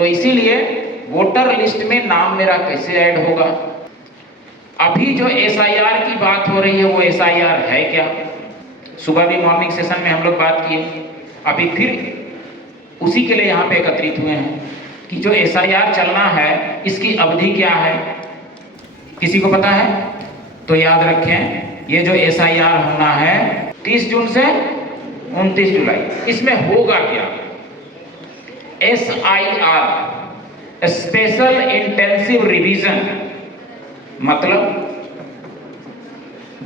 तो इसीलिए voter list में नाम मेरा कैसे ऐड होगा। अभी जो SIR की बात हो रही है वो SIR है क्या? सुबह भी मॉर्निंग सेशन में हम लोग बात किए, अभी फिर उसी के लिए यहाँ पे एकत्रित हुए हैं कि जो SIR चलना है इसकी अवधि क्या है, किसी को पता है? तो याद रखें, ये जो SIR होना है 30 जून से 29 जुलाई, इसमें होगा क्या? SIR स्पेशल इंटेंसिव रिवीजन, मतलब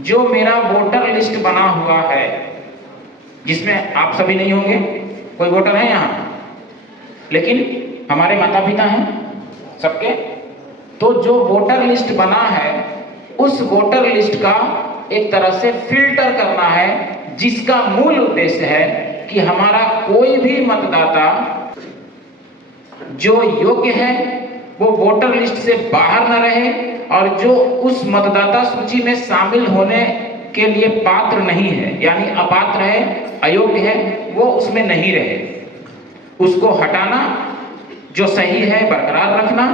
जो मेरा वोटर लिस्ट बना हुआ है, जिसमें आप सभी नहीं होंगे, कोई वोटर है यहाँ, लेकिन हमारे माता पिता हैं सबके, तो जो वोटर लिस्ट बना है उस वोटर लिस्ट का एक तरह से फिल्टर करना है, जिसका मूल उद्देश्य है कि हमारा कोई भी मतदाता जो योग्य है वो वोटर लिस्ट से बाहर न रहे, और जो उस मतदाता सूची में शामिल होने के लिए पात्र नहीं है, यानी अपात्र है, अयोग्य है, वो उसमें नहीं रहे। उसको हटाना, जो सही है बरकरार रखना,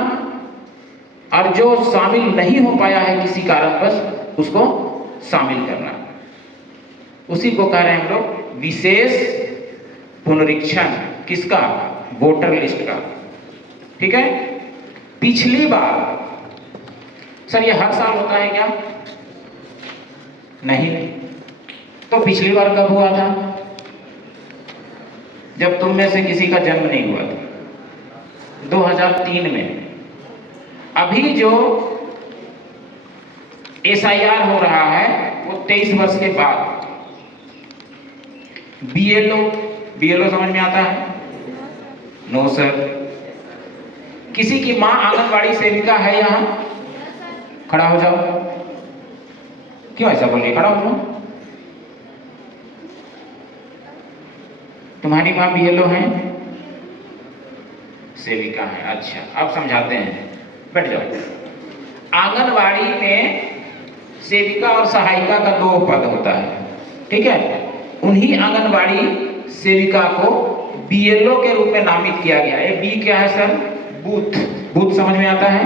और जो शामिल नहीं हो पाया है किसी कारणवश उसको शामिल करना। उसी को कह रहे हैं हम लोग विशेष पुनरीक्षण। किसका? वोटर लिस्ट का। ठीक है। पिछली बार, सर ये हर साल होता है क्या? नहीं। तो पिछली बार कब हुआ था? जब तुम में से किसी का जन्म नहीं हुआ था, 2003 में। अभी जो SIR हो रहा है वो 23 वर्ष के बाद। BLO समझ में आता है? No sir. किसी की मां आंगनबाड़ी सेविका है यहाँ? खड़ा हो जाओ। क्यों ऐसा बोलिए? खड़ा हो जाओ। तुम्हारी मां BLO है? सेविका है। अच्छा, अब समझाते हैं, बैठ जाओ। आंगनबाड़ी में सेविका और सहायिका का 2 पद होता है, ठीक है। उन्हीं आंगनबाड़ी सेविका को BLO के रूप में नामित किया गया है। B क्या है सर? बूथ समझ में आता है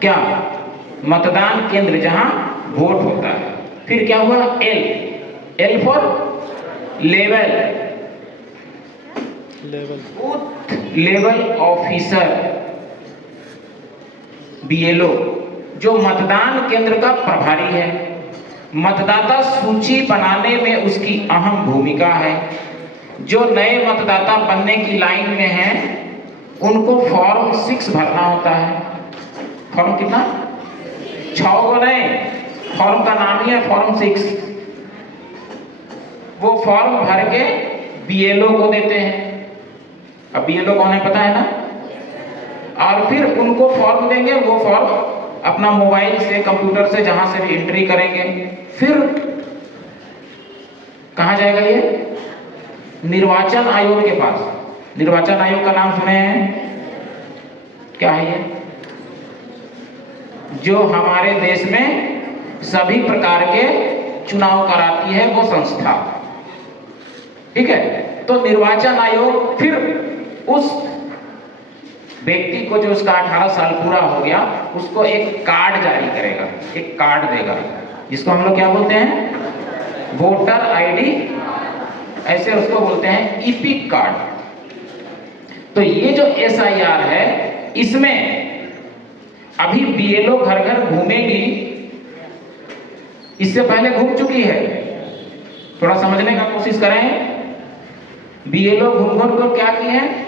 क्या? मतदान केंद्र जहां वोट होता है। फिर क्या हुआ? L for level, booth level officer, BLO, जो मतदान केंद्र का प्रभारी है। मतदाता सूची बनाने में उसकी अहम भूमिका है। जो नए मतदाता बनने की लाइन में हैं उनको फॉर्म 6 भरना होता है। फॉर्म कितना? 6 को नहीं, फॉर्म का नाम ही है फॉर्म 6। वो फॉर्म भर के BLO को देते हैं। अब BLO कौन है पता है ना? और फिर उनको फॉर्म देंगे, वो फॉर्म अपना मोबाइल से, कंप्यूटर से, जहां से भी एंट्री करेंगे। फिर कहां जाएगा ये? निर्वाचन आयोग के पास। निर्वाचन आयोग का नाम सुने हैं? क्या है ये? जो हमारे देश में सभी प्रकार के चुनाव कराती है वो संस्था, ठीक है। तो निर्वाचन आयोग फिर उस व्यक्ति को, जो उसका 18 साल पूरा हो गया, उसको एक कार्ड जारी करेगा, एक कार्ड देगा, जिसको हम लोग क्या बोलते हैं? वोटर ID, ऐसे उसको बोलते हैं EPIC कार्ड। तो ये जो SIR है, इसमें अभी BLO घर घर घूमेगी, इससे पहले घूम चुकी है। थोड़ा समझने का कोशिश करें। BLO घूम घूम कर क्या की है?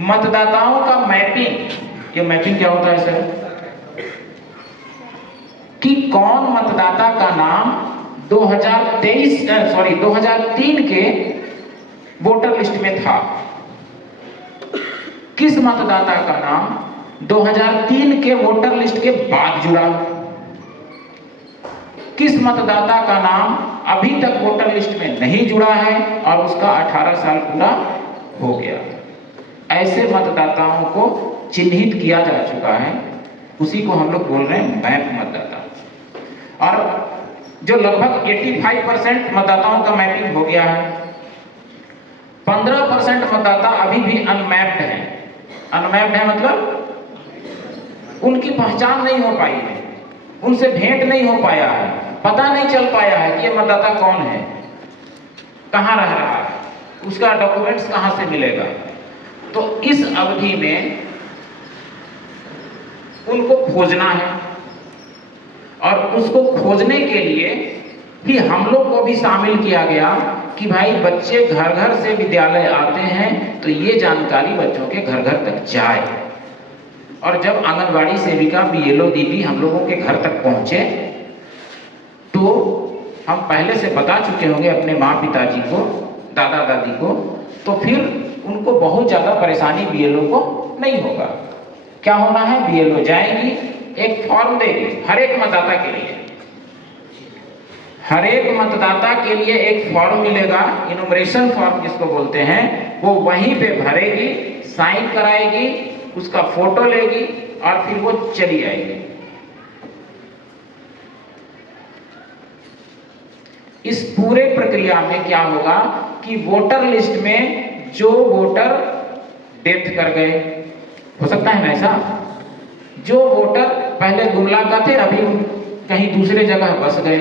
मतदाताओं का मैपिंग। ये मैपिंग क्या होता है सर? कि कौन मतदाता का नाम 2003 के वोटर लिस्ट में था, किस मतदाता का नाम 2003 के वोटर लिस्ट के बाद जुड़ा, किस मतदाता का नाम अभी तक वोटर लिस्ट में नहीं जुड़ा है और उसका 18 साल पूरा हो गया। ऐसे मतदाताओं को चिन्हित किया जा चुका है, उसी को हम लोग बोल रहे हैं मैप मतदाता। और जो लगभग 85% मतदाताओं का मैपिंग हो गया है, 15% मतदाता अभी भी अनमैप्ड हैं। अनमैप्ड है मतलब उनकी पहचान नहीं हो पाई है, उनसे भेंट नहीं हो पाया है, पता नहीं चल पाया है कि ये मतदाता कौन है, कहाँ रह रहा है, उसका डॉक्यूमेंट्स कहाँ से मिलेगा। तो इस अवधि में उनको खोजना है और उसको खोजने के लिए ही हम लोग को भी शामिल किया गया कि भाई बच्चे घर घर से विद्यालय आते हैं तो ये जानकारी बच्चों के घर घर तक जाए। और जब आंगनबाड़ी सेविका बीएलओ दीदी हम लोगों के घर तक पहुंचे तो हम पहले से बता चुके होंगे अपने माँ पिताजी को, दादा दादी को, तो फिर उनको बहुत ज़्यादा परेशानी बीएलओ को नहीं होगा। क्या होना है, बीएलओ जाएंगी, एक फॉर्म देगी हर एक मतदाता के लिए, हर एक मतदाता के लिए एक फॉर्म मिलेगा, इनुमरेशन फॉर्म जिसको बोलते हैं, वो वहीं पे भरेगी, साइन कराएगी, उसका फोटो लेगी और फिर वो चली आएगी। इस पूरे प्रक्रिया में क्या होगा कि वोटर लिस्ट में जो वोटर डेथ कर गए, हो सकता है ना ऐसा, जो वोटर पहले गुमला का थे अभी कहीं दूसरे जगह बस गए,